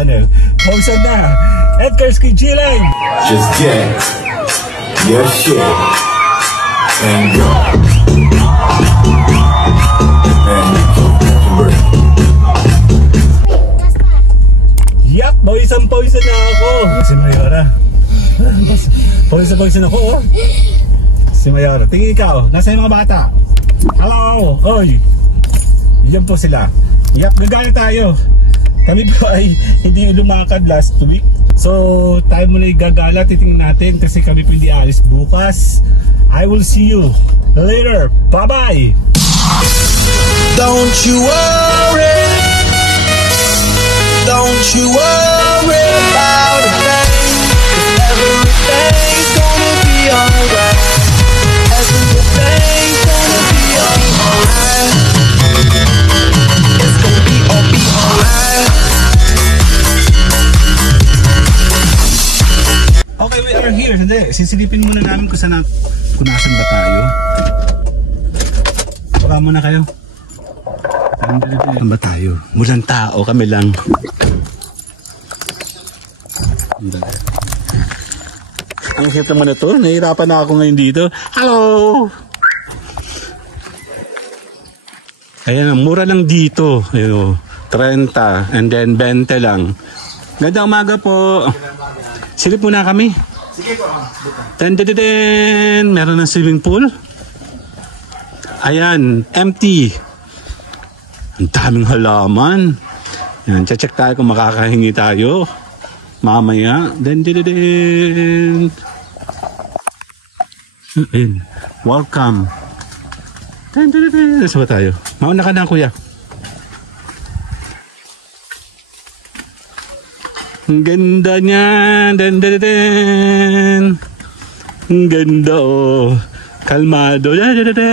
channel. Pausan na. Edgarski G-Live. Just get your shit and go. Yap, pausan na ako. Si Mayora. Pausan ako, oh. Si Mayora. Tingin ikaw, nasa yung mga bata? Hello! Oy! Yan po sila. Yap, gagana tayo. Kami po ay hindi lumakad last week. So, tayo muna gagala. Titingnan natin kasi kami po hindi alis bukas. I will see you later. Bye-bye! Don't you worry. Don't you worry about a thing. 'Cause everything's gonna be alright. Everything's gonna be alright. It's gonna be alright. Okay, we are here. Sandali, sisilipin muna namin kung nasan ba tayo. Baka muna kayo. Saan ba tayo? Walang tao, kami lang. Ang hirap naman na to. Nahihirapan na ako ngayon dito. Hello! Ayan, mura lang dito. Ayun, 30 and then 20 lang. Ganda umaga po. Silip muna kami. Sige po. Ten. Meron ng swimming pool. Ayan, empty. Ang daming halaman. Yan, check tayo kung makakahingi tayo. Mamaya. Den. Ayun. Welcome. Den. Nasa ba tayo? Mauna ka na, kuya. Ang ganda niya. Den. Ang ganda, oh. Kalmado.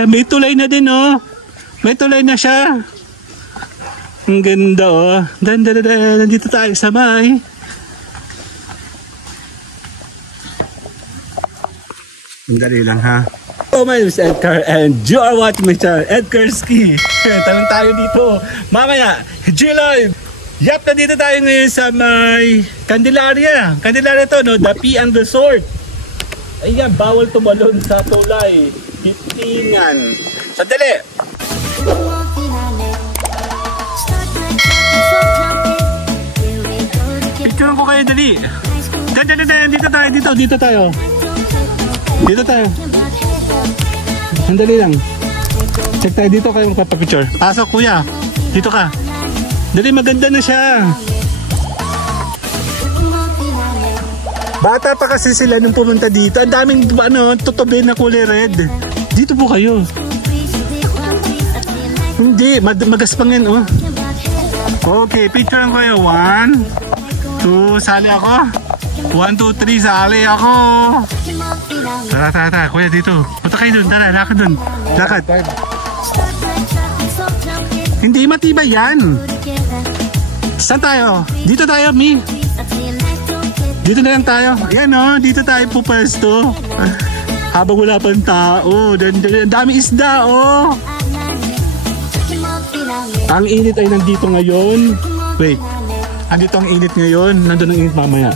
May tulay na din, oh. May tulay na siya. Ang ganda, oh. Nandito tayo sa may. Ang dali lang, ha? Oh, my name is Edgar and you are watching my channel, Edgarski. Tanong tayo dito. Mamaya, G-Live. Yap, nandito tayo ngayon sa may Candelaria. Candelaria to, no? The P&M Resort. Ayan, bawal tumalon sa tulay. 15-an. Sandali. Picturean ko kayo, dali. Dito tayo. Sandali lang. Check tayo dito kayo magpapapicture. Pasok, kuya. Dito ka. Dali, maganda na siya. Bata pa kasi sila nung pumunta dito. Ang daming tutubi na kulay red. Dito po kayo. Hindi, magaspang yan, oh. Okay, picturean ko kayo. 1, 2, sali ako. 1, 2, 3, sali ako. Tara, kuya, dito. Punta kayo dun, tara, lakad dun. Lakad. Hindi, matibay yan. Saan tayo? Dito tayo, Mi. Dito na lang tayo. Ayan, oh, dito tayo pupesto. Habang wala pang tao. Ang dami isda, oh. Ang init ay nandito ngayon. Wait. Andito ang init ngayon. Nandun ang init mamaya.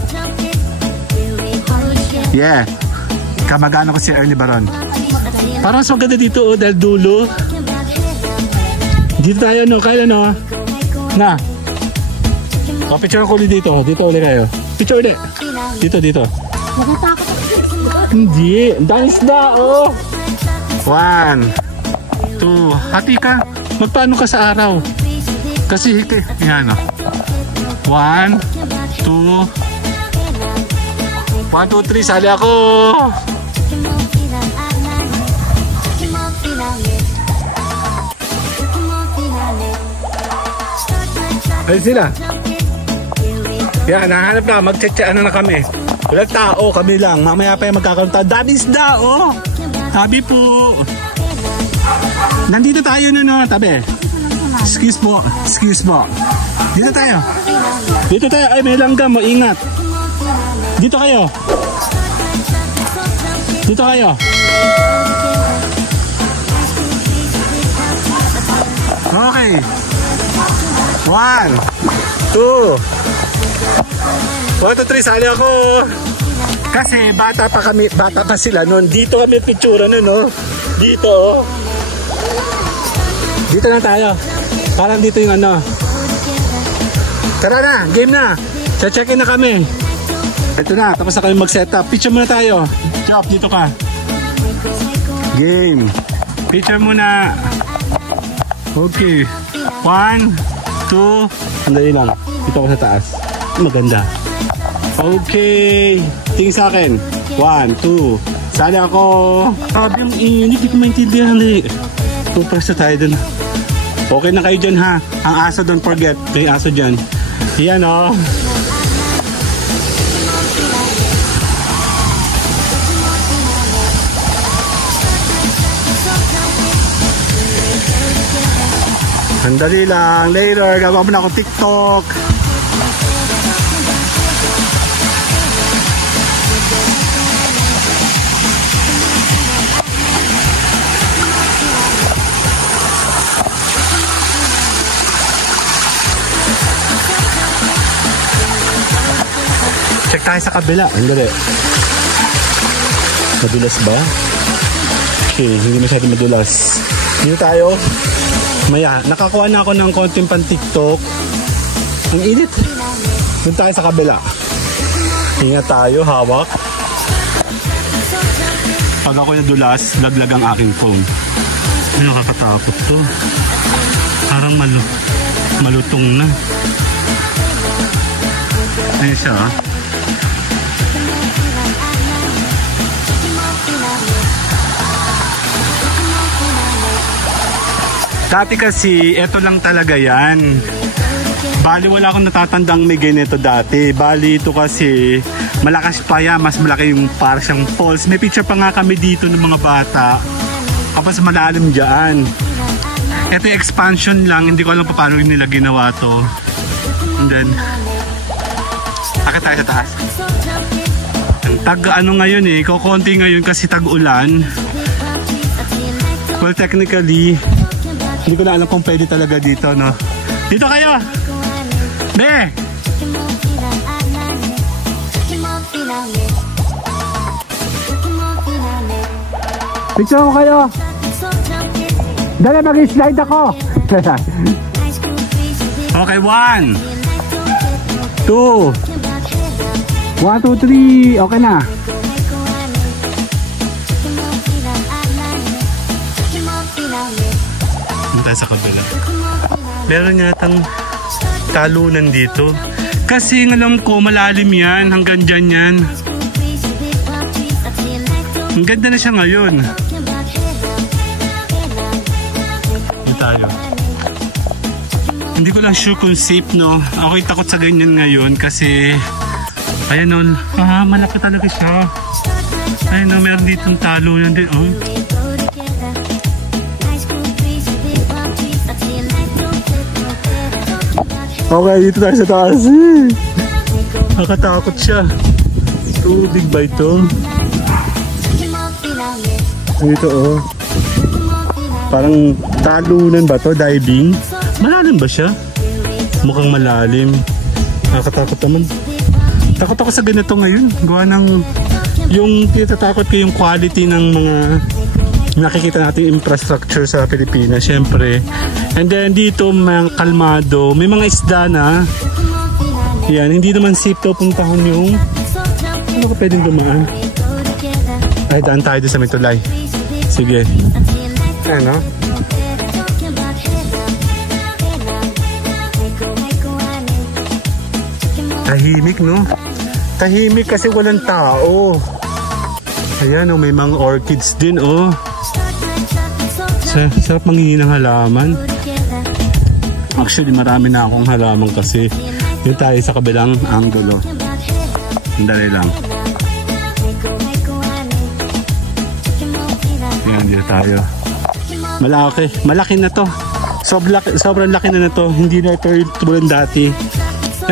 Yeah. Kamagano ko si Ernie Baron. Parang mas maganda dito, oh, dahil dulo. Dito tayo, no? Kailan, no? Na. Picture ko ulit dito. Dito ulit kayo. Picture ulit. Dito. Hindi. Ang dami isda, oh. 1, 2. Hati ka. Magpaano ka sa araw? Kasi yan, oh. 1, 2. 1, 2, 3. Sali ako. Ayun sila. Yan, nahanap na. Magtsatsyaan na kami. Walang tao, kami lang. Mamaya pa yung magkakaroon tayo. Dami isda, oh. Sabi po. Nandito tayo na, no? Tabi. Excuse po. Dito tayo. Ay, may langgam. Ingat. Dito kayo. Okay. 1, 2, 1, 2, 3, sali ako. Kasi bata pa sila noon. Dito kami picture nun, no? Dito, oh. Dito na tayo. Parang dito yung ano. Tara na, game na. Check-in na kami. Ito na, tapos na kami mag-setup. Picture muna tayo. Chop, dito ka. Game. Picture muna. Okay. 1, 2. Andali lang. Dito ako sa taas. Maganda. Okay. Tingin sa akin. 1, 2. Sali ako. Sabi yung init. Hindi ko maintindihan. Tupras na tayo dun. Okay na kayo dyan, ha. Ang aso, don't forget. May aso dyan. Yan, oh. Sandali lang. Later, gagawa mo na ako TikTok. Check tayo sa kabila. Andali. Madulas ba? Okay, hindi masyadong madulas. Dito tayo. Maya, nakakuha na ako ng konting pan TikTok. Ang init. Doon tayo sa kabila. Ingat tayo, hawak. Pag ako nadulas, laglag ang aking phone. Ay, nakakatakot to. Parang malutong na. Ayun siya, ha? Dati kasi, eto lang talaga yan. Bali, wala akong natatandang may ganito dati. Bali, ito kasi, malakas pa yan. Mas malaki yung parang siyang falls. May picture pa nga kami dito ng mga bata. Kapag malalim dyan. Ito yung expansion lang. Hindi ko alam pa paano nila ginawa to. And then, akit tayo sa taas. Tag-ano ngayon eh. Kukunti ngayon kasi tag-ulan. Well, technically, hindi ko na alam kung pwede talaga dito, no? Dito kayo! Be! Picture ko kayo! Dali, mag-slide ako! Okay, 1 2 1, 2, 3. Okay na. Tayo sa kabila. Meron yatang talunan dito. Kasi alam ko malalim yan. Hanggang dyan yan. Ang ganda na siya ngayon. Tayo. Hindi ko lang sure kung safe, no? Ako'y takot sa ganyan ngayon kasi ayan nun. Malaki talaga siya. Ayan, no, meron ditong talunan din. Oh. Okay, dito tayo sa taas. Nakatakot siya. Tubig ba ito? Ito, oh. Parang talunan ba to? Diving? Malalim ba siya? Mukhang malalim. Nakatakot naman. Takot ako sa ganito ngayon. Gawa ng yung tinatakot ko yung quality ng mga nakikita nating infrastructure sa Pilipinas, syempre. And then dito may kalmado, may mga isda na. Yan, hindi naman safe daw puntahan yung ano ka pwedeng dumaan. Ay, daan tayo doon sa may tulay. Sige. Ano? Tahimik, no? Tahimik kasi walang tao. Ayan, oh, may mga orchids din, oh. Sarap manghingi ng halaman. Actually, marami na akong halaman kasi yun tayo sa kabilang angulo. Sandali lang. Ayan, dito tayo. Malaki na to. Sobrang laki na to. Hindi na ito tulad dati.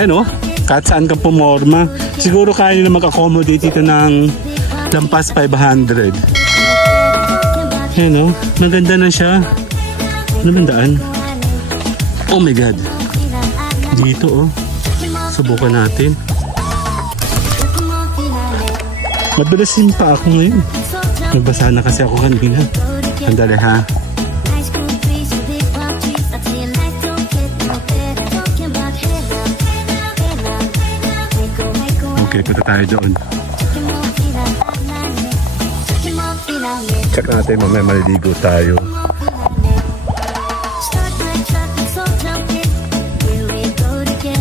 Ayan, oh. Kahit saan kang pumorma. Siguro kaya nyo na mag-accommodate dito ng lampas 500. Ayan, oh. Maganda na siya. Ano bang daan? Oh my God. Dito, oh. Subukan natin. Madulas yung pa ako ngayon. Nagbasa na kasi ako kanina. Sandali ha. Okay, punta tayo doon. Check natin, mamaya maliligo tayo.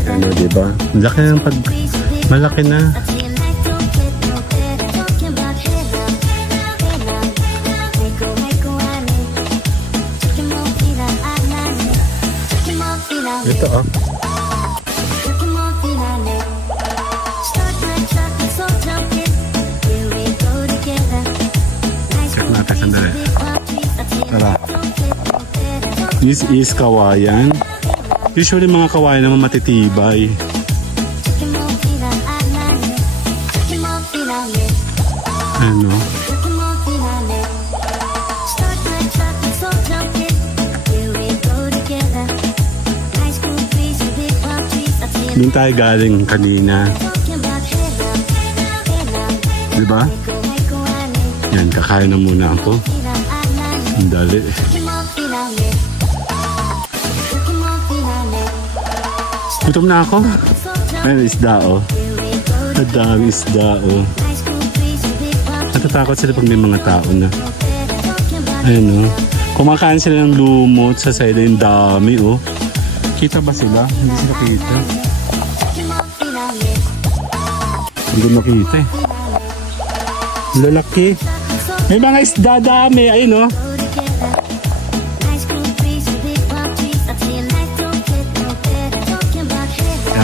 Ano, diba? Laki ng pag... Malaki na. Ito ah. Check natin, sandali. Tara. This is kawayan. Usually mga kawayan naman matitibay. Ano? Doon tayo galing kanina. Diba? Yan, kakain na muna ako. Dali. Gutom na ako. Ayun, isda oh. Madami isda oh. Natatakot sila pag may mga tao na. Ayun oh. Kumakain sila ng lumot sa side, yung dami oh. Kita ba sila? Hindi sila kita. Hindi ko makita eh. Lalaki. May mga isda dami. Ayun oh.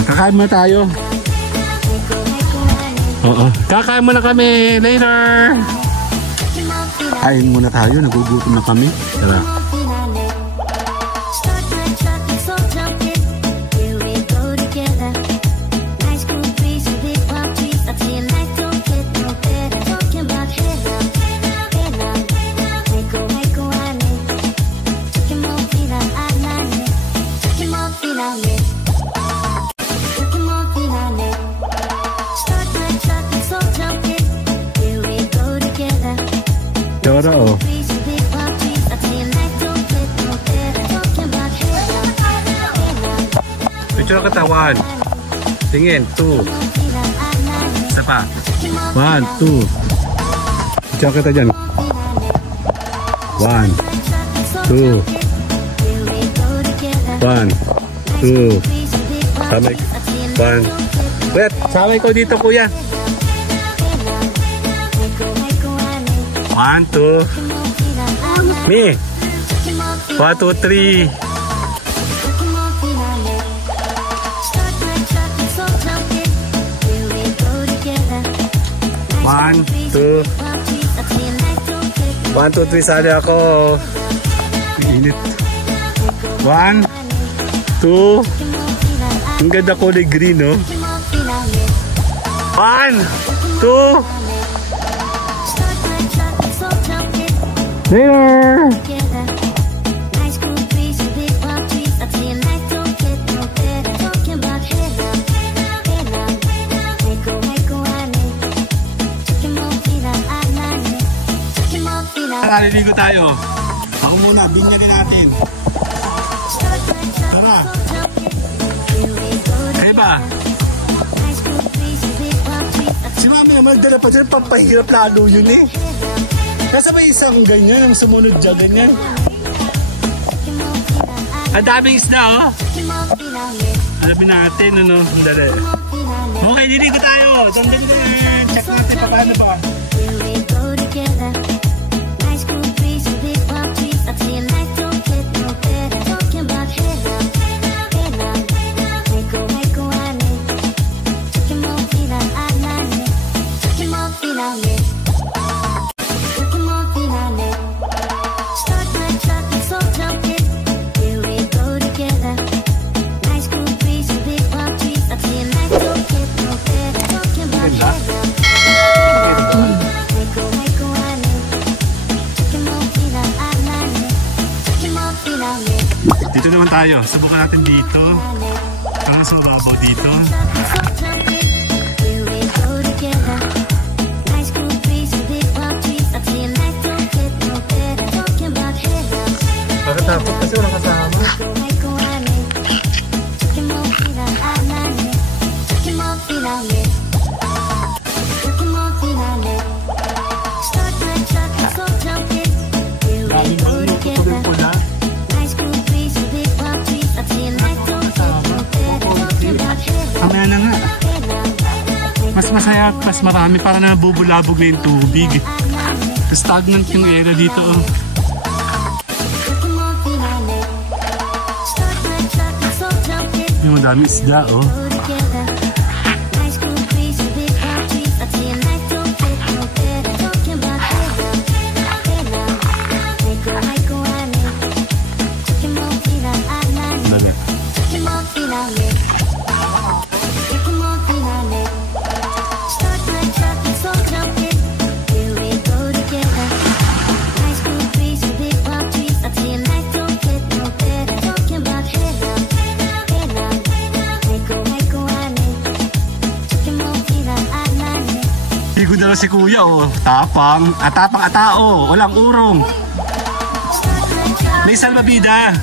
Kakain muna tayo. Oo. Kakain muna kami. Later. Kain muna tayo. Nagugutom na kami. Tara. Tara oh. Picture katawan. Tingin, 2. Isa pa. 1, 2. Picture kita dyan. 1, 2. 1, 2. Samay. 1. Wait, samay ko dito kuya. 1, 2. Me. 1, 2, 3. 1, 2. 1, 2, 3, sali ako. Init. 1, 2. Ang ganda kulay green, no? 1, 2. There. Naliligo tayo. Ako muna, binyarin natin. Tara. Kaya ba? Si mami naman dala pa dyan, papahirap lalo yun eh. Nasa may isang ganyan, ang sumunod dyan, ganyan. Ang daming isda oh. Alamin natin, ano, dali. Okay, niligo tayo. Sandali na, check natin pa paano ba. Dito naman tayo. Subukan natin dito. Parang sumabaw dito. Masaya at mas marami, para nabubulabog na yung tubig. Stagnant yung area dito. Oh. Yung madami isda. Oh. Ligo na lang si kuya, oh. Tapang. Atapang atao. Walang urong. May salbabida.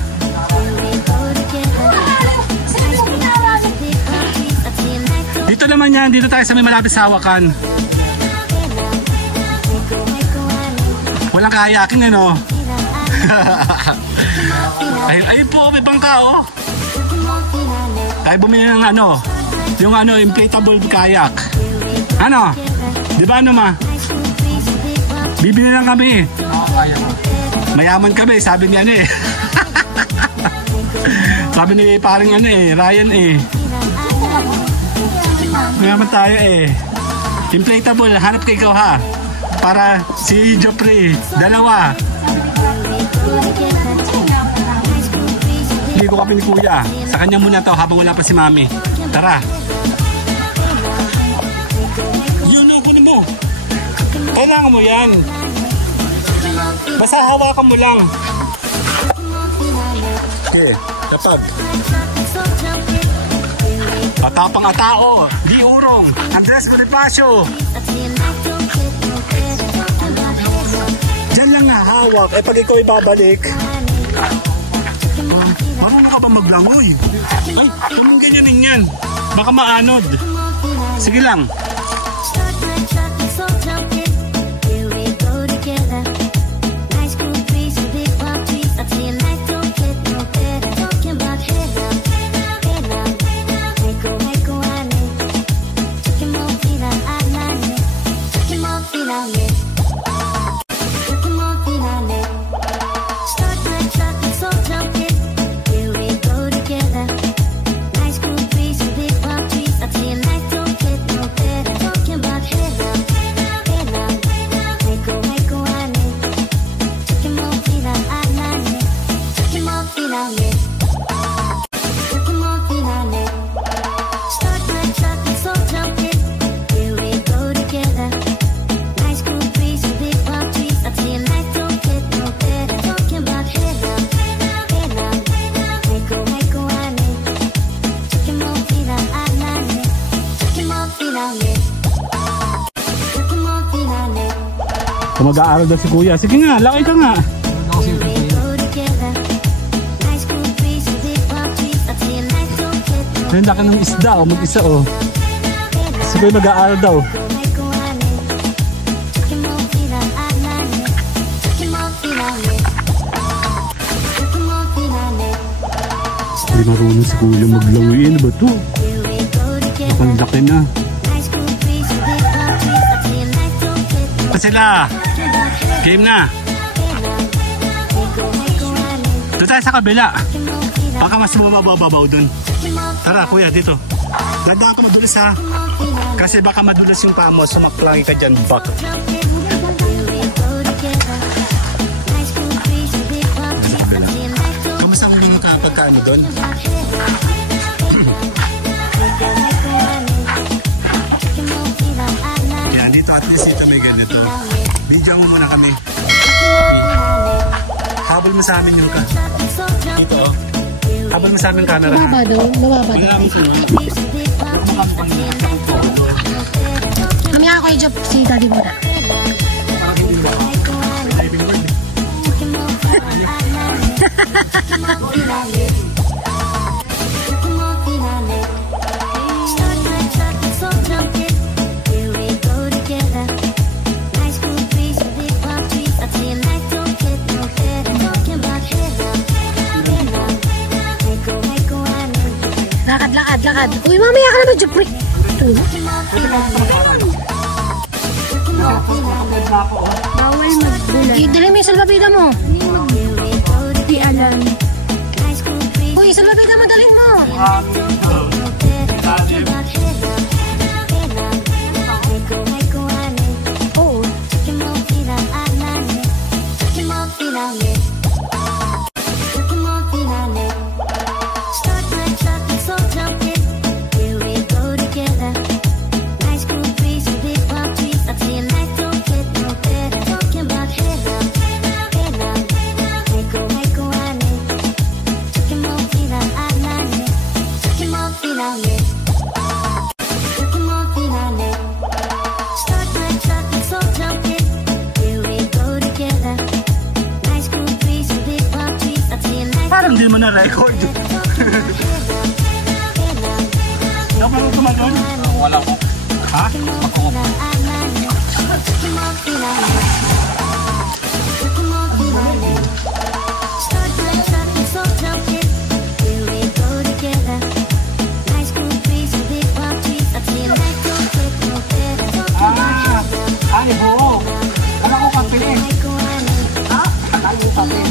Dito naman yan. Dito tayo sa may malapit sa Hawakan. Walang kayaking, ano? Ayun po, may bangka, oh. Tayo bumili ng ano. Yung ano, inflatable kayak. Ano? Di ba ano ma? Bibili lang kami. Mayaman kami, sabi niya eh. Sabi ni parang ano eh, Ryan eh. Mayaman tayo eh. Inflatable, hanap kayo ikaw ha. Para si Joffrey, dalawa. Hindi ko kami ni kuya. Sa kanya muna to habang wala pa si mami. Tara. Kailangan mo yan. Basta hawakan mo lang. Okay, kapag atapang atao, di urong. Andres Bonifacio. Diyan lang nga hawak. Eh pag ikaw ibabalik, marunong ka ba maglangoy? Ay, anong ganyanin yan? Baka maanod. Sige lang. Kung mag-aaral daw si kuya, sige nga, laki ka nga. Ayun, laki ng isda, oh, mag-isa oh. Si kuya mag-aaral daw. Hindi marunong si kuya maglanguin ba ito? Ang laki na. Sila game na. Doon tayo sa kabila. Baka mas bumababaw dun. Tara kuya, dito. Dadaan ka madulas ha. Kasi baka madulas yung paa mo. Sumaklangi ka dyan. Bak. Kamusta mo yung pagkaano dun? Yan, dito at least dito may ganito. Video mo muna kami. Habol mo sa amin yung dito oh. Habol mo sa amin camera. Mababa doon, mababa doon. Mamaya ako i-job si daddy mo na. Lakad. Uy, mamaya ka naman, Jeffrey. Bawal magbulan. Dali mo yung salbabida mo. Di alam. Uy, salbabida mo, dalhin mo. Parang di mo na-record. Dapat mo tumalon? Wala ko. Ha? Ako. Ay, buo. Kala ko kapilin. Ha? Kala ko kapilin.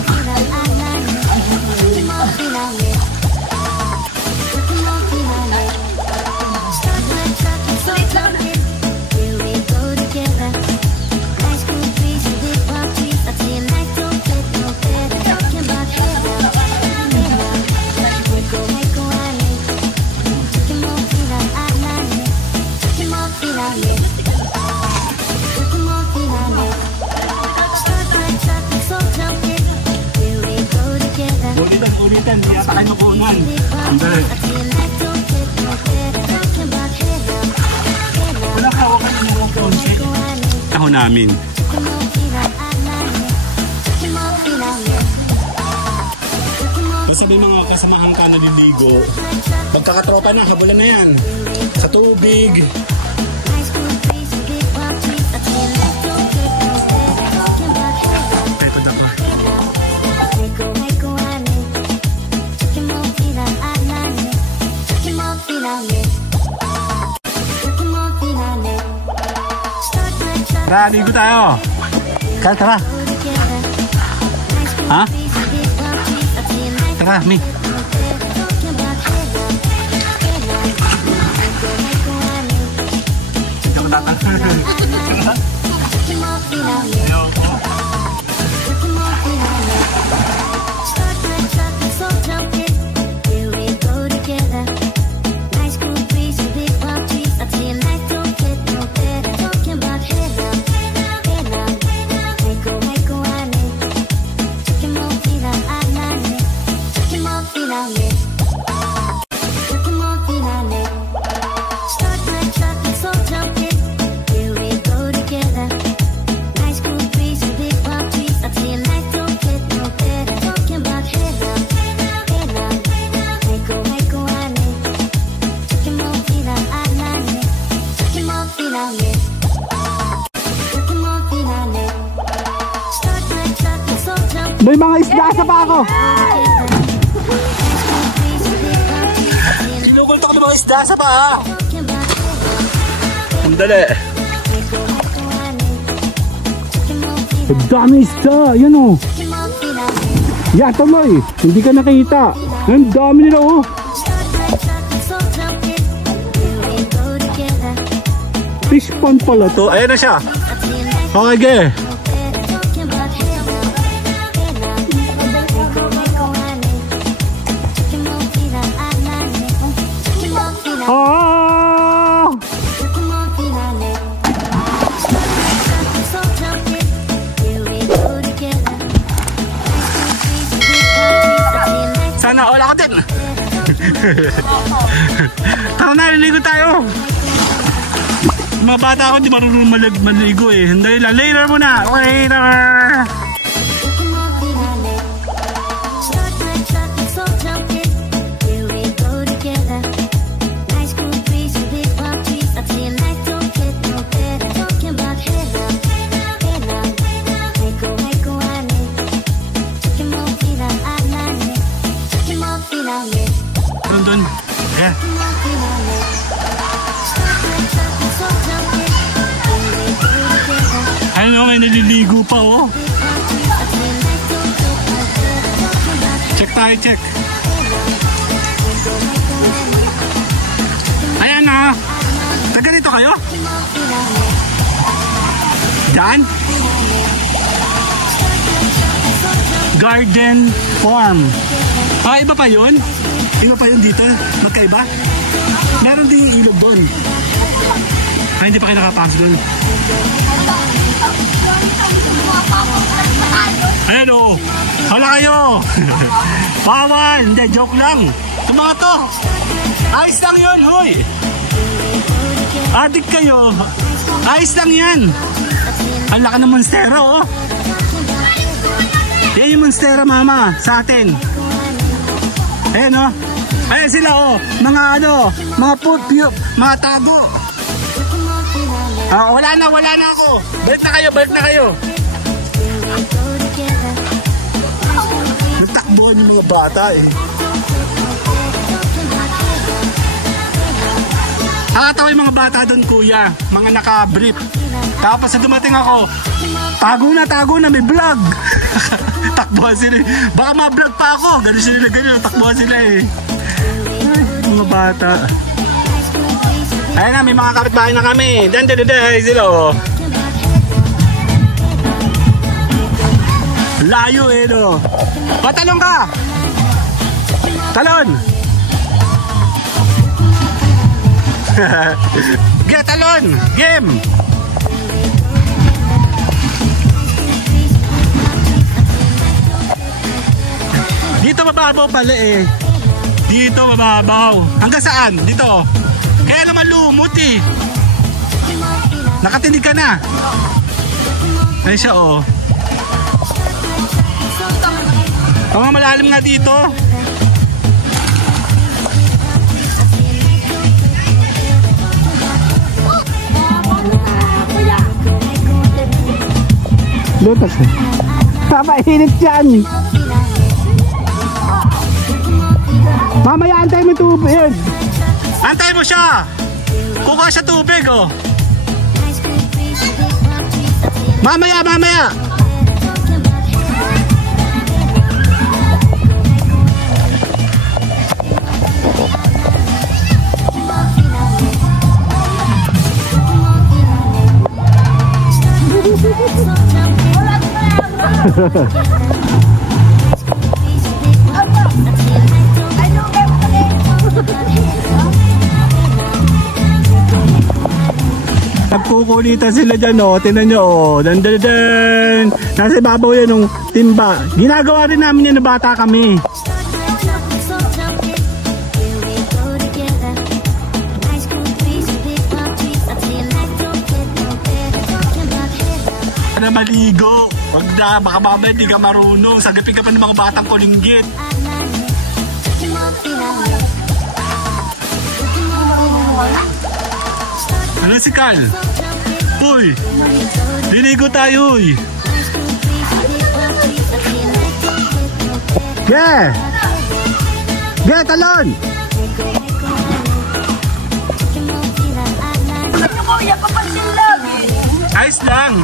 Ulitan, di ata kayo mapunan. Andali. Wala ka, wala ka naman konti. Ako namin. Kung sabi mga kasamahan ka naliligo, magkakatropa na, habulan na yan. Sa tubig. Tara, ligo tayo. Tara. Ha? Tara, Mi. Ako tatang. May mga isda sa pa ako. Sinugulto ko ng mga isda sa pa. Ang dali. Ang dami isda. Yan o. Ya, tuloy. Hindi ka nakita. Ang dami nila o. Fish pond pala to. Ayan na siya. Okay. Sana all ako din. Tara na, liligo tayo. Mga bata ako, di marunong maligo eh. Dali lang, later muna. Later. Doon. Yeah. Tingnan mo, may naliligo pa oh. Check tayo, check. Ayan na. Taga rito kayo? Diyan? Garden Farm. Ah, iba pa yun? Iba pa yun dito? Magkaiba? Meron din yung ilog doon. Ay, hindi pa kayo nakapasok doon. Ayan o. Hala kayo. Bawal. Hindi, joke lang. Yung mga to. Ayos lang yun, huy. Adik kayo. Ayos lang yan. Ang laki ng monstera, oh. Yan yung monstera, mama, sa atin. Ayan, oh. Ayan sila, oh. Mga ano, mga mga tago. Wala na ako. Balik na kayo. Natakbuhan yung mga bata, eh. Nakatawa yung mga bata doon, kuya. Mga naka-brief. Tapos na dumating ako, tago na, may vlog. Takbuhan sila. Baka ma-vlog pa ako. Ganun sila, takbuhan sila eh. Ay, mga bata. Ayun na, may mga kapitbahay na kami. Dan sila oh. Layo eh no. Patalon ka. Talon. Get talon. Game. Dito mababaw pala eh. Dito mababaw. Hanggang saan? Dito. Kaya naman lumot eh. Nakatinig ka na. Ay siya oh. Malalim nga dito. Lutas eh. Papainit yan. Mamaya antay mo tubig. Antay mo siya. Kukuha siya tubig oh. Mamaya. Nagkukulitan sila dyan oh. Tinan nyo oh. Dan. Nasa ibabaw yan ng timba. Ginagawa rin namin yan na bata kami. Na maligo. Wag na, baka mamaya di ka marunong. Sagapin ka pa ng mga batang kulinggit. Ano si Carl? Uy! Liligo tayo uy! Talon! Ayos lang!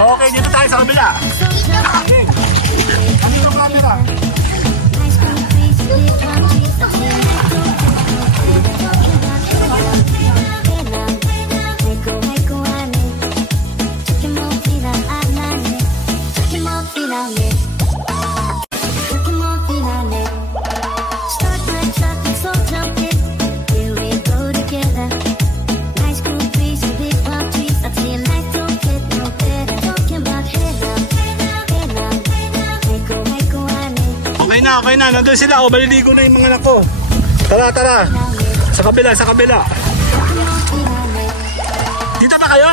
Okay, dito tayo sa kabila. Ano yung camera? okay na. Nandun sila, oh, maliligo na yung mga anak ko. Tara, tara. Sa kabila, sa kabila. Dito ba kayo?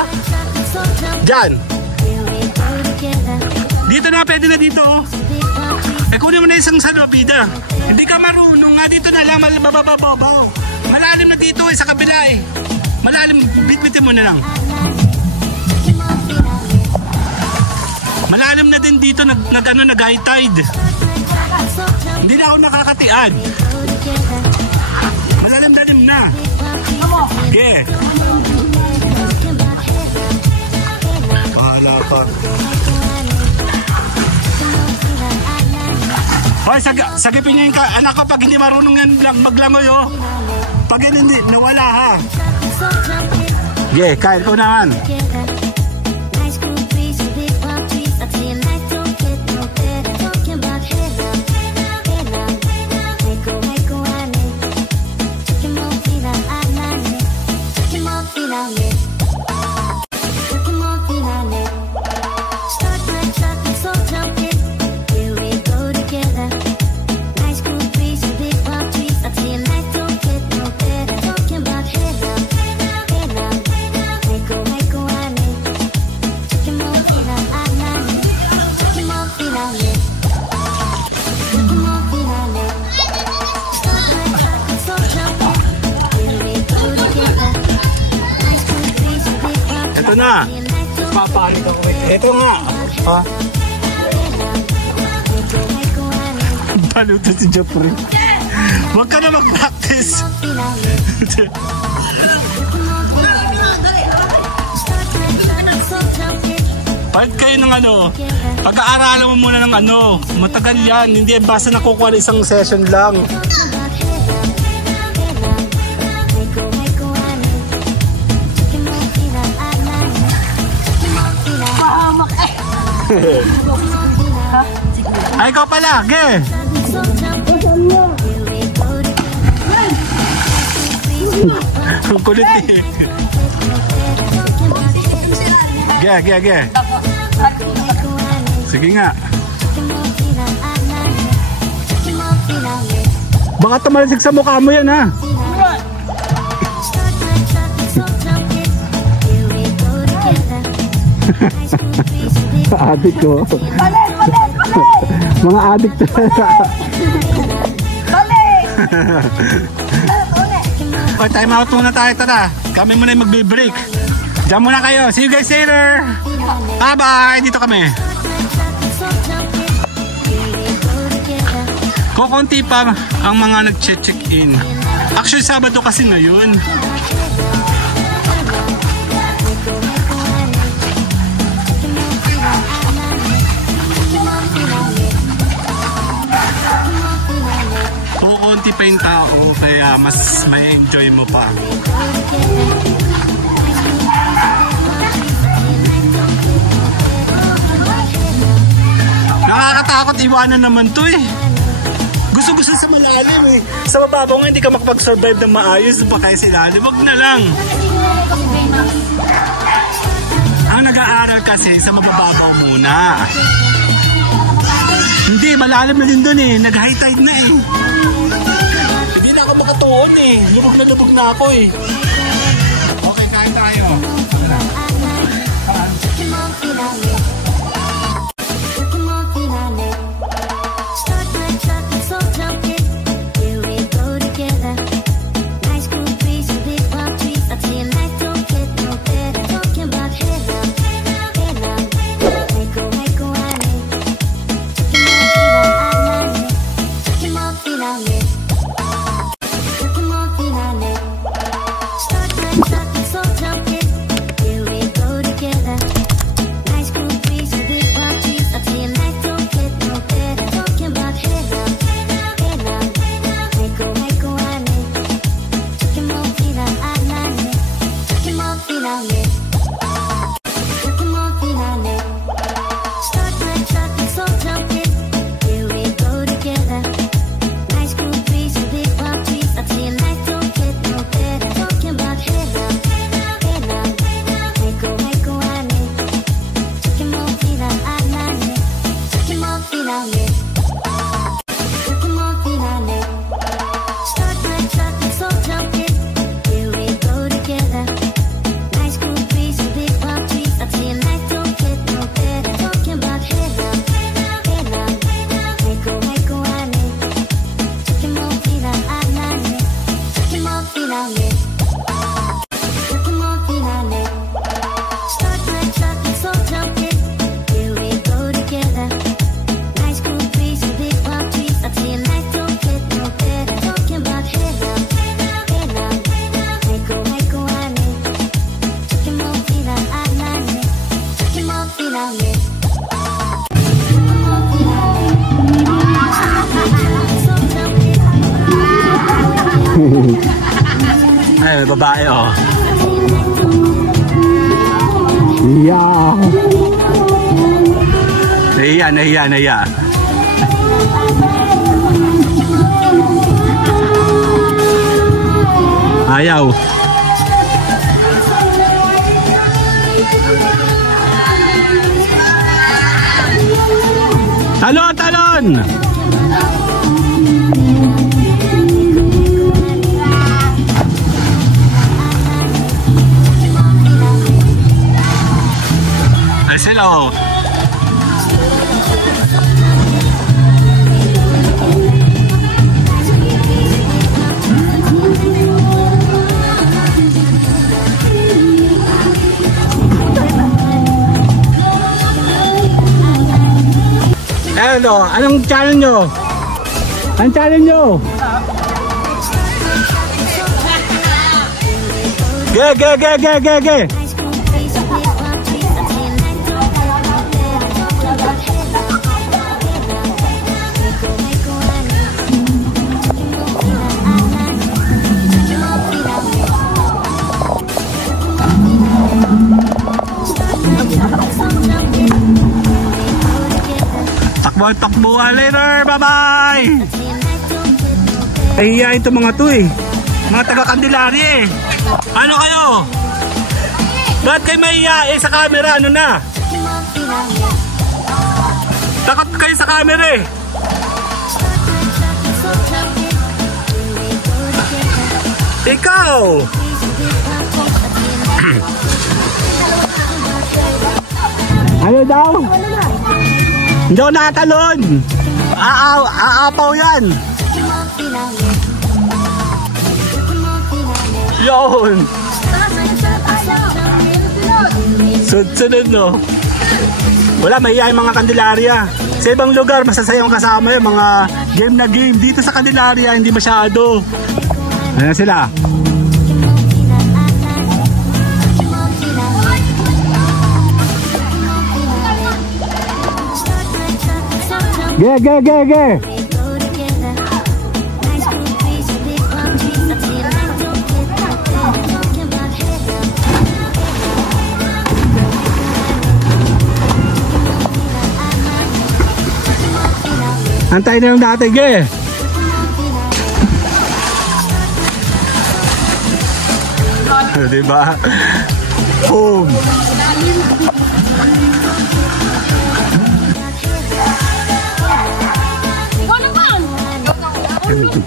Diyan. Dito na, pwede na dito, oh. Eh, kunin mo na isang salubida. Hindi ka marunong nga, dito na lang, mabababaw. Malalim na dito, eh, sa kabila, eh. Malalim, bitbitin mo na lang. Malalim na din dito, nag-high tide. Hindi na ako nakakatiad. Malalim-dalim na. Okay. Bahala pa. Hoy, sagipin niyo yung anak ko pag hindi marunong yan maglangoy, oh. Pag hindi, nawala, ha. Okay, kain ko naman. Ito na. Papalit ako. Ito nga. Ha? Baluto si Jeffrey. Huwag ka na mag-practice. Pahit kayo ng ano, pag-aaralan mo muna ng ano, matagal yan. Hindi basta nakukuha na isang session lang. Ay, ikaw pala, ge! Ang kulit eh. Ge. Sige nga. Baka tumalasig sa mukha mo yan, ha? Adik ko. Mga adik talaga. Okay, time out muna tayo. Tara, kami muna yung magbe-break. Diyan muna kayo. See you guys later. Bye bye. Dito kami. Kukunti pa ang mga nag-check in. Actually, Sabado kasi ngayon. Kukunti pa yung tao, kaya mas may enjoy mo pa. Nakakatakot, iwanan naman to eh. Gusto sa malalim eh. Sa mababaw nga hindi ka makapag-survive ng maayos pa kayo sa ilalim. Wag na lang. Ang nag-aaral kasi sa mababaw muna. Hindi, malalim na din dun eh. Nag-high tide na eh. Hindi na ako makatuon eh. Lubog na ako eh. Okay, kain tayo. Ay, may babae oh. Yeah. Nahiya. Ayaw. Talon! Ay sila oh. Ano? Anong channel nyo? Anong channel nyo? Ge! Takbo later, bye-bye! Ay, ito mga to eh. Mga taga-Candelaria eh. Ano kayo? Ba't kayo mahiya sa camera? Ano na? Takot kayo sa camera eh. Ikaw! Ano daw? Hindi ako nakatalon. Aapaw yan. Yun. Sunod no. Wala, mahiya yung mga Candelaria. Sa ibang lugar, masasayang kasama yung mga game na game. Dito sa Candelaria, hindi masyado. Ayan sila. Ge! Antay na lang dati, ge! Diba? Home!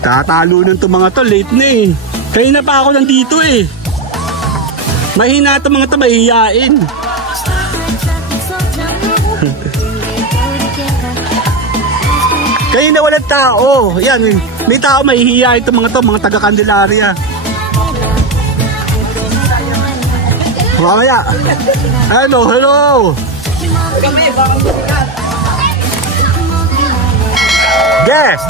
Tatalo nun itong mga to, late na eh. Kaya na pa ako nandito eh. Mahina itong mga to, mahihiyain. Kaya na walang tao. Yan, may tao mahihiyain itong mga to, mga taga-Candelaria. Mamaya. Hello. Yes.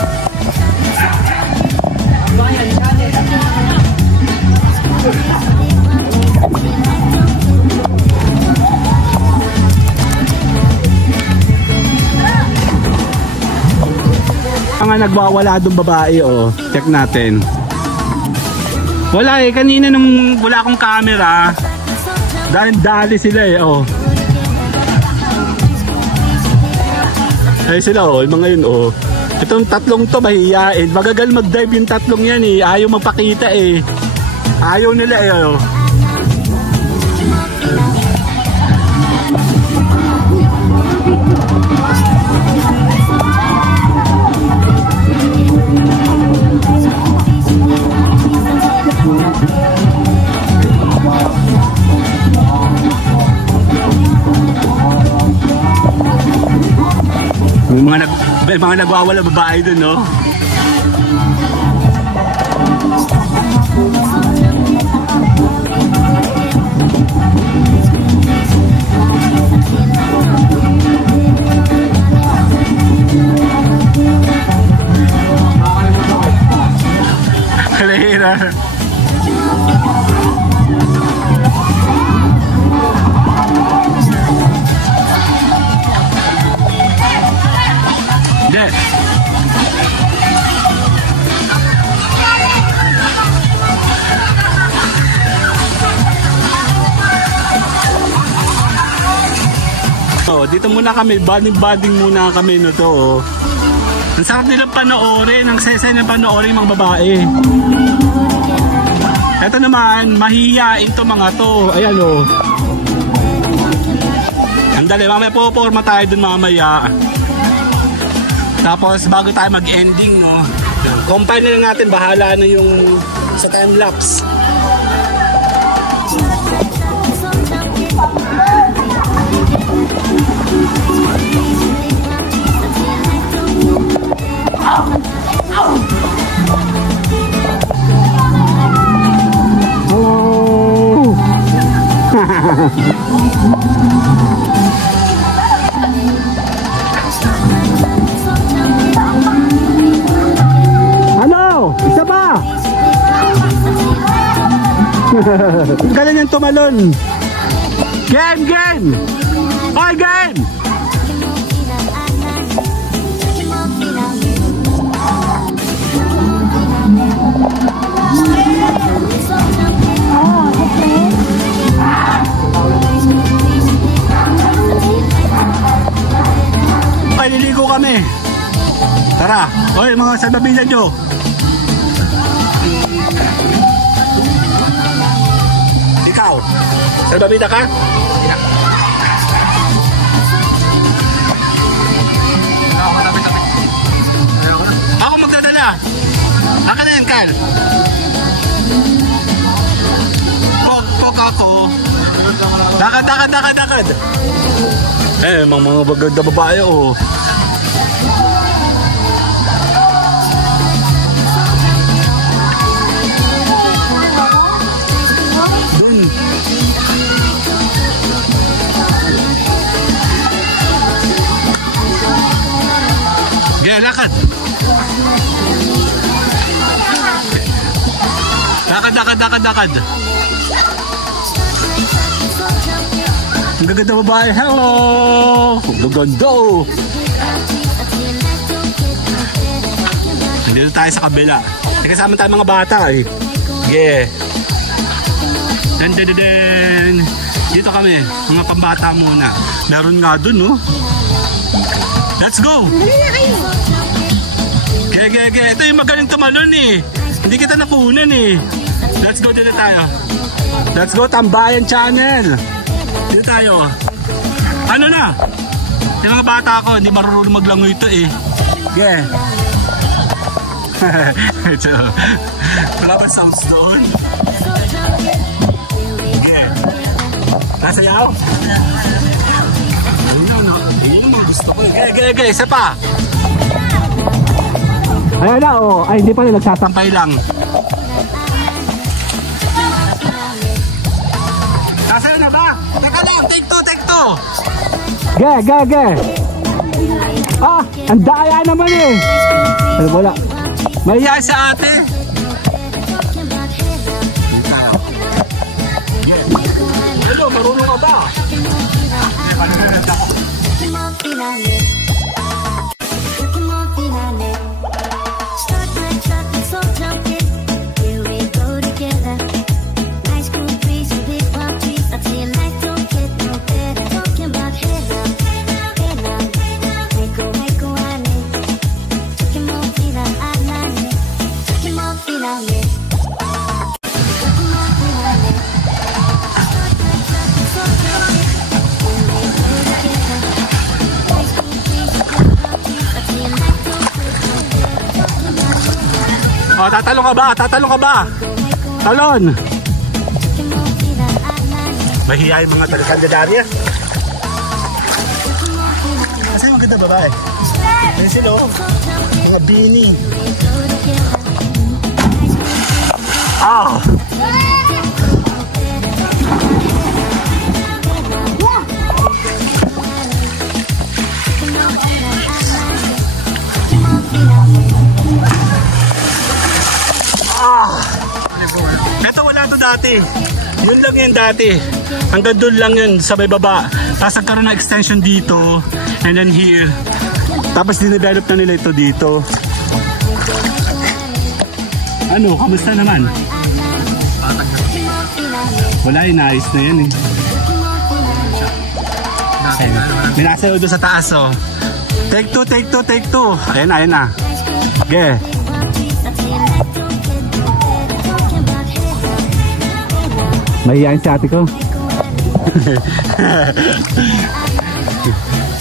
Mga nagwawala doon babae oh. Check natin. Wala eh, kanina nung wala akong camera. Dali sila eh oh. Ay sila oh, yung mga yun oh. Itong tatlong to mahihiyain. Magagal mag-dive yung tatlong yan eh. Ayaw magpakita eh. Ayaw nila eh oh. May mga nagwawala babae dun, no? Later. dito muna kami, bading muna kami no to. Oh. Ang sarap nilang panoorin, ang sesay ng panoorin mga babae. Ito naman, mahihiyain to mga to. Ayan o. Ang dali, mamaya po-forma tayo dun mamaya. Tapos bago tayo mag-ending, no, combine na lang natin, bahala na yung sa time-lapse. Ano? Isa pa? Galing yung tumalon. Game! Hoy, game! Liligo kami. Tara. Hoy, mga salbabidan nyo. Ikaw, salbabida ka? Ako magdadala. Akin na yan, Kal. Pok ako. Dakad. Eh, mga baganda babae, oh. Lakad. Ang gaganda babae. Hello! Gaganda. Nandito tayo sa kabila. Kasama tayo mga bata eh. Yeah. Dan. Dito kami, mga pambata muna. Meron nga dun, no? Let's go! Ge. Ito yung magaling tumalon eh. Hindi kita nakunan eh. Let's go, dito tayo. Let's go, Tambayan Channel. Dito tayo. Ano na? Yung mga bata ko, hindi marunong maglangoy ito eh. Ge. Ito. Wala ba sounds doon? Ge. Nasayaw? Gusto ko. Ge, isa pa. Ayan na, oh. Ay, hindi pa rin nagsasampay lang. Nasaan na ba? Teka lang, take two. Ge. Ah, ang daya naman eh. Ay, wala. Mahiya sa ate. Hello, marunong ka ba? Oh, tatalong ka ba? Talon! Mahiya yung mga talakandadarya. Kasi yung maganda babae. Ayun sila, oh. Mga bini. Ah! Ito wala to dati. Yun lang yan dati. Hanggang doon lang yun sa may baba. Tapos nagkaroon ng extension dito. And then here. Tapos dinevelop na nila ito dito. Ano? Kamusta naman? Wala, inayos na yan eh. May nasayaw doon sa taas, oh. Take two, take two, take two. Ayan na, ayan na. Okay. Mahihayin si ate ko.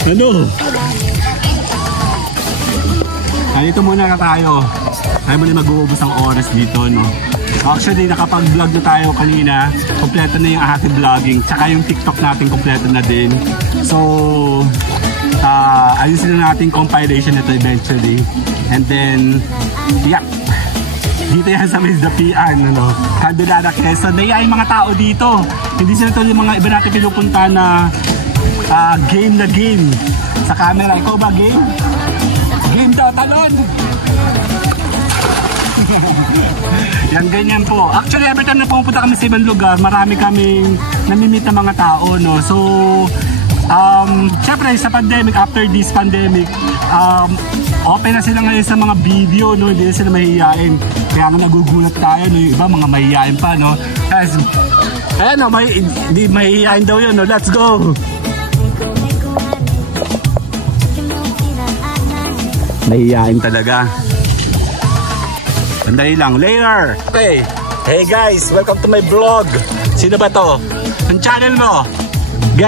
Ano? Dito muna tayo. Tayo muna mag-uubos ang oras dito, no? Actually, nakapag-vlog na tayo kanina. Kompleto na yung ating vlogging. Tsaka yung TikTok natin kompleto na din. So, ayusin na natin compilation nito eventually. And then, yeah. Dito yan sa Dapian, ano? Candelaria, Quezon. Naiya yung mga tao dito. Hindi sila ito yung mga iba natin pinupunta na game na game. Sa camera, ikaw ba game? Game daw, talon! Yan, ganyan po. Actually, every time na pumunta kami sa ibang lugar, marami kaming namimit na mga tao, no? So, syempre, sa pandemic, after this pandemic, open na sila ngayon sa mga video, no? Hindi na sila mahihiyain. Kaya nga nagugulat tayo, no? Yung iba, mga mahihiyain pa, no? Guys, ayan, no? Hindi mahihiyain daw yun, no? Let's go! Mahihiyain talaga. Sandali lang. Later! Okay. Hey guys, welcome to my vlog. Sino ba to? Ang channel mo? Ge.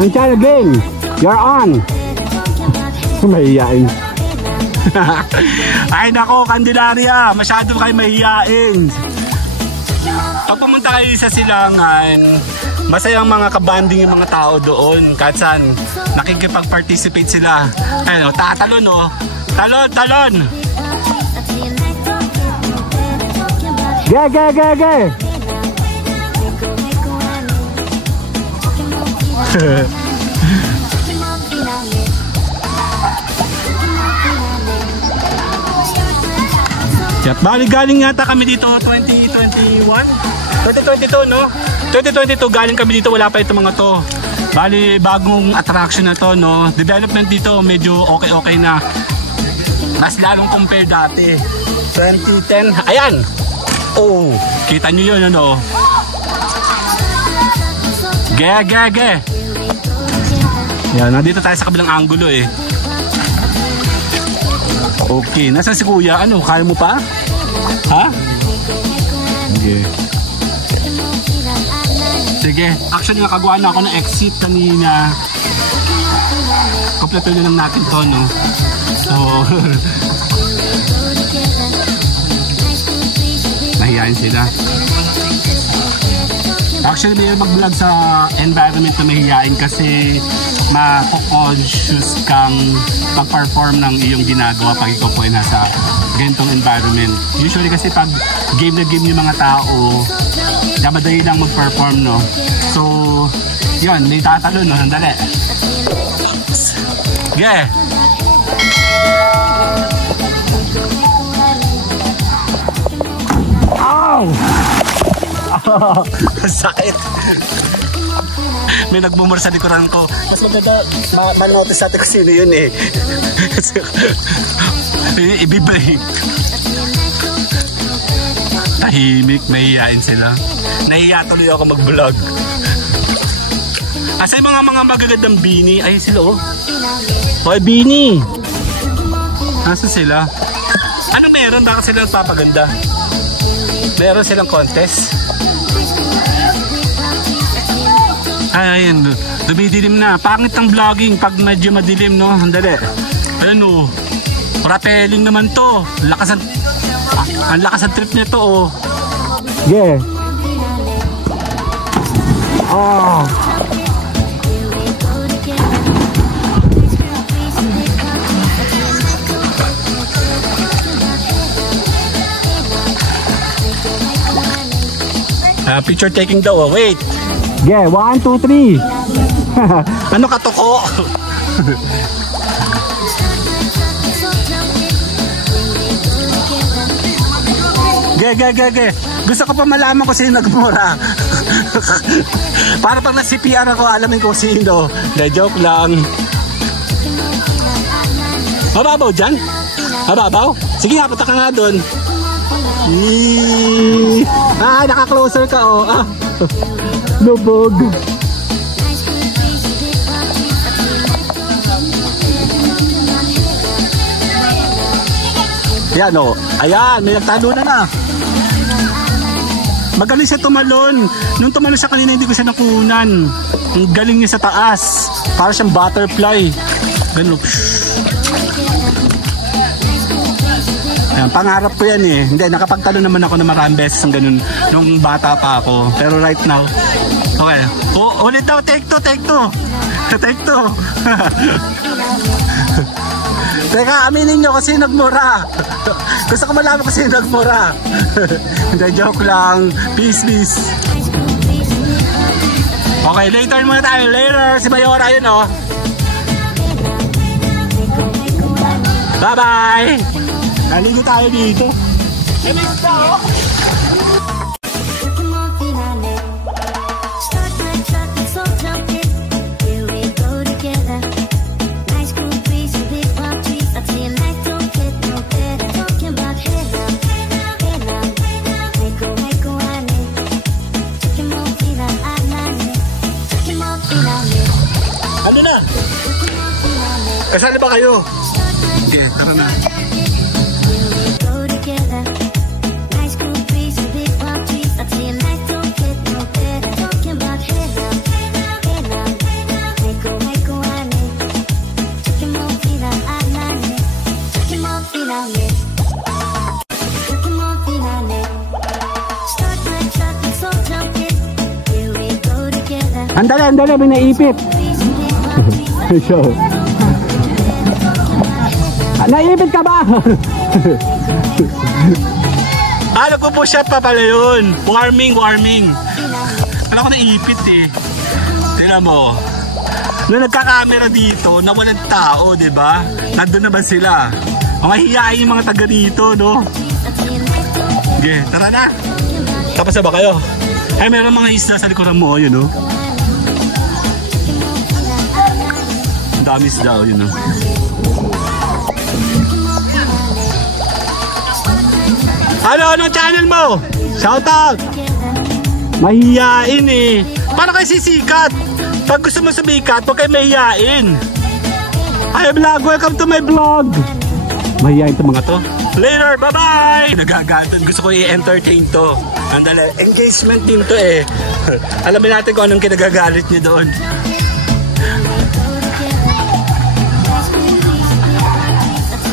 Ang channel, gang. You're on. Mahihiyain. Ay nako, Candelaria. Masyado kayo mahihiyain. Pag pumunta kayo sa Silangan, masayang mga kabanding yung mga tao doon. Kahit saan, nakikipag-participate sila. Ayun, tatalon, oh. Talon! Ge! Bali galing yata kami dito 2021? 2022, no? 2022 galing kami dito, wala pa ito mga to. Bali bagong attraction na to, no? Development dito medyo okay na. Mas lalong compare dati. 2010, ayan! Oh, kita nyo yun, ano? Ge! Yan, nandito tayo sa kabilang angulo, eh. Okay, nasa si kuya? Ano, kaya mo pa? Ha? Sige, actually nakagawa na ako ng exit kanina. Kompleto na lang natin to, no? So, nahihayin sila. Actually, may mag-vlog sa environment na mahihayin kasi mako-conscious kang pag-perform ng iyong ginagawa pag ikaw po ay nasa ganitong environment. Usually kasi pag game na game yung mga tao, madali lang mag-perform, no? So, yun, may tatalon, no? Sandali. Yeah! Ow! Sakit! May nagbumura sa likuran ko. Mas maganda, ma-notice natin kung sino yun, eh. Ibibay. Tahimik, nahihiyain sila. Nahihiya tuloy ako mag-vlog. Asa yung mga magagandang bini? Ay, sila, oh. Hoy, bini! Asa sila? Ano meron? Bakit sila nagpapaganda? Meron silang contest? Ay, ayun. Dumidilim na. Pangit ang vlogging pag medyo madilim, no? Handali. Ayun, oh. Rappelling naman to. Ang lakas ang trip nito, oh. Yeah. Oh. Picture taking daw, oh. Wait. Yeah, 1, 2, 3. Ano katuko? Ge. Gusto ko pa malaman kung sino nagmura. Para pag nasi-PR ako, alamin kung sino. De, joke lang. Mababaw dyan? Mababaw? Sige nga, punta ka nga doon. Naka-closer ka, oh. Lubog. Yan o. Ayan, may nagtalo na. Magaling siya tumalon. Nung tumalon siya kanina, hindi ko siya nakunan. Ang galing niya sa taas. Para siyang butterfly. Ganun. Ayan, pangarap ko yan eh. Hindi, nakapagtalo naman ako na maraming beses ng ganun nung bata pa ako. Pero right now, okay. Ulit daw, take two. Take two. Teka, aminin nyo kung sino nagmura. Gusto ko malaman kung sino nagmura. Hindi, joke lang. Peace. Okay, later muna tayo. Later, si Mayora yun oh. Bye-bye. Naligo tayo dito. Ano na? Kasali ba kayo? Hindi, tara na. Andali, may naipit. Show. Naipit ka ba? Nagpo-push up pa pala yun. Warming. Alam ko naipit eh. Tingnan mo. Nung nagka-camera dito, nawalan tao, diba? Nandun naman sila. Mga hiyain yung mga taga dito, no? Okay, tara na. Tapos na ba kayo? Ay, meron mga isda sa likuran mo, yun, no? Dami isda, yun, no? Anong channel mo? Shoutout! Mahihain eh. Paano kayo sisikat? Pag gusto mo sumikat, huwag kayo mahihain. Hi vlog, welcome to my vlog. Mahihain to mga to. Later, bye-bye! Nagagaton, gusto ko i-entertain to. Andala, engagement din to eh. Alamin natin kung anong kinagagalit niyo doon.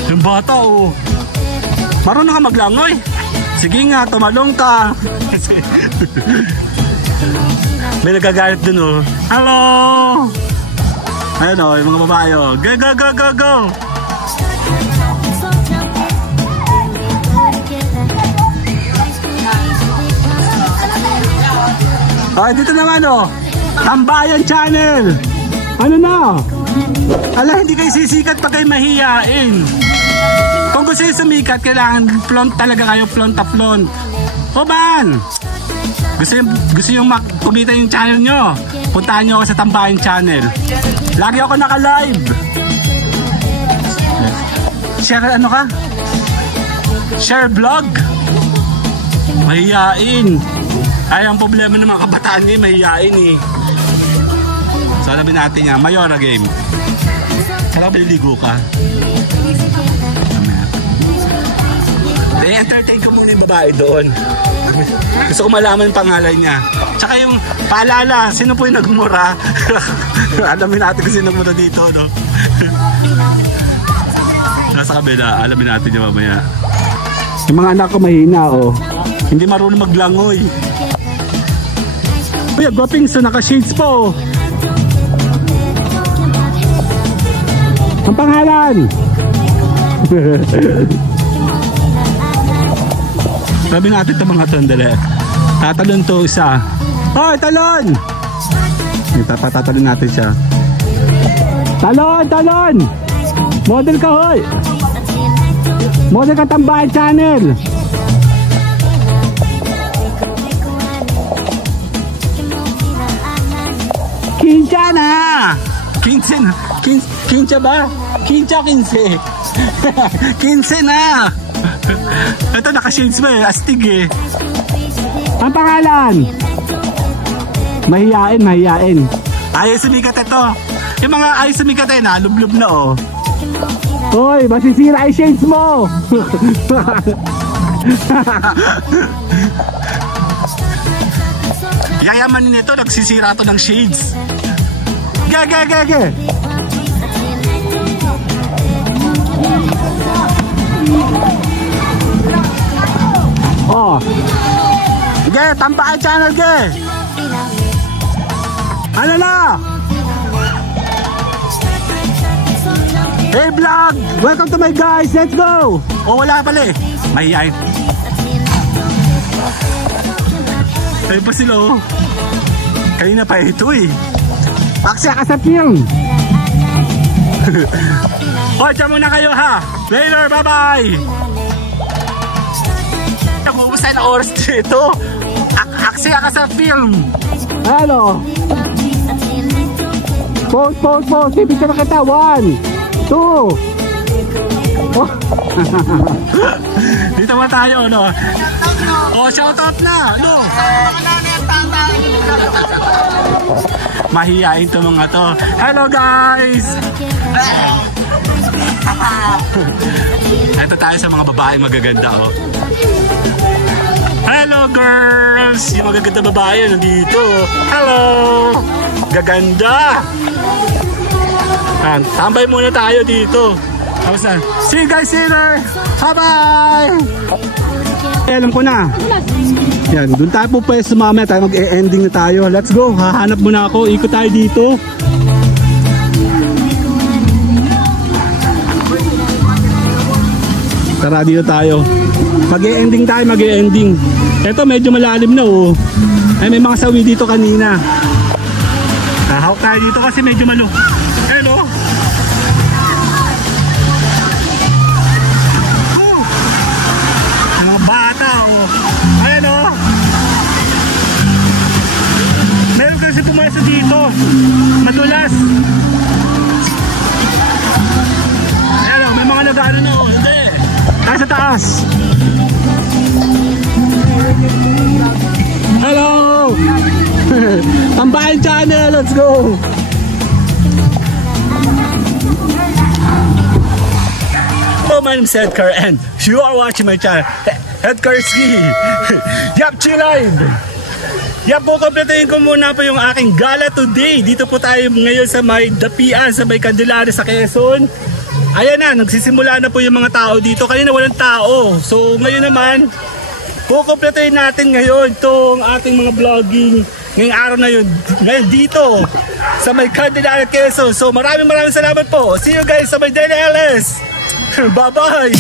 Yung bata oh. Marunong ka maglangoy. Sige nga, tumalong ka. May nagagalit dun oh. Hello! Ayun oh, yung mga babae oh. Go! Okay, dito naman oh. Tambayan channel. Ano na? Ala, hindi kayo sisikat pag kayo mahihain. Kung gusto nyo sumikat, kailangan flaunt talaga kayo, flaunt. O man! Gusto nyo kumita yung channel nyo, puntahan nyo ako sa Tambayan channel. Lagi ako naka-live. Share ano ka? Share vlog. Mahihain. Ay, ang problema ng mga kabataan ngayon, mahihain eh. So, alamin natin yan. Mayora game. Kala ba niligo ka? I-entertain ko muna yung babae doon. Gusto ko malaman yung pangalan niya. Tsaka yung paalala, sino po yung nagmura? Alamin natin kung sino nagmura dito, no? Nasa kabila, alamin natin yung mamaya. Yung mga anak ko mahina, oh. Hindi marunong maglangoy. Uy, agwaping so naka-shades po. Ang pangalan? Sabi natin ito mga tandali. Tatalon to isa. Hoy, talon! Tatalon natin siya. Talon! Model ka, hoy! Model ka Tambayan channel. Kincha na! Kincha ba? Kincha 15. 15 na! Ito naka-shades ba eh, astig eh. Ang pangalan? Mahiyain. Ayaw sumikat ito. Yung mga ayaw sumikat eh, nalublub na oh. Hoy, masisira yung shades mo. Yayamanin nito, nagsisira to ng shades. Ge. Oh. Ge, tampakay channel, ge. Ano na? Hey vlog! Welcome to my guys! Let's go! Oh, wala pala eh. Mahihayin. Tayo pa sila oh. Kanina pa ito eh. Paksya ka sa film. Hoy, dyan muna kayo ha. Later, bye-bye! Kumusta na oras dito? Aksya ka sa film. Ano? Pause. Picture na kita. 1, 2. Oh. Dito ba tayo, no? Oh, shoutout na, no? Mahihain to mga to. Hello guys! Ito tayo sa mga babae magaganda, oh. Hello girls! Yung magaganda babae nandito. Hello! Gaganda! Tambay muna tayo dito. Tapos na. See you guys later! Bye-bye! Alam ko na. Yan, doon tayo po pwede mamaya tayo mag-e-ending na tayo. Let's go! Hahanap muna ako. Ikot tayo dito. Tara, dito tayo. Mag-e-ending tayo, mag-e-ending. Ito medyo malalim na oh. Ay, may mga sawi dito kanina. Hahawak tayo dito kasi medyo malo. Hello? Mga bata oh. Ayan oh. Meron kasi pumasok dito. Madulas. Ayan oh, may mga nag-ano na oh. Hindi. Tayo sa taas. Hello! Tambayan channel, let's go! Hello, my name is Edgar and you are watching my channel, Edgar Ski. Yap, Chilive! Yap po, kompletuhin ko muna po yung aking gala today. Dito po tayo ngayon sa may Dapian, sa may Candelaria sa Quezon. Ayan na, nagsisimula na po yung mga tao dito. Kanina walang tao. So ngayon naman, kukumpletuhin natin ngayon itong ating mga vlogging ngayong araw na yun. Ngayon dito sa may Candelaria, Quezon. So maraming salamat po. See you guys sa may Daily LS. Bye bye.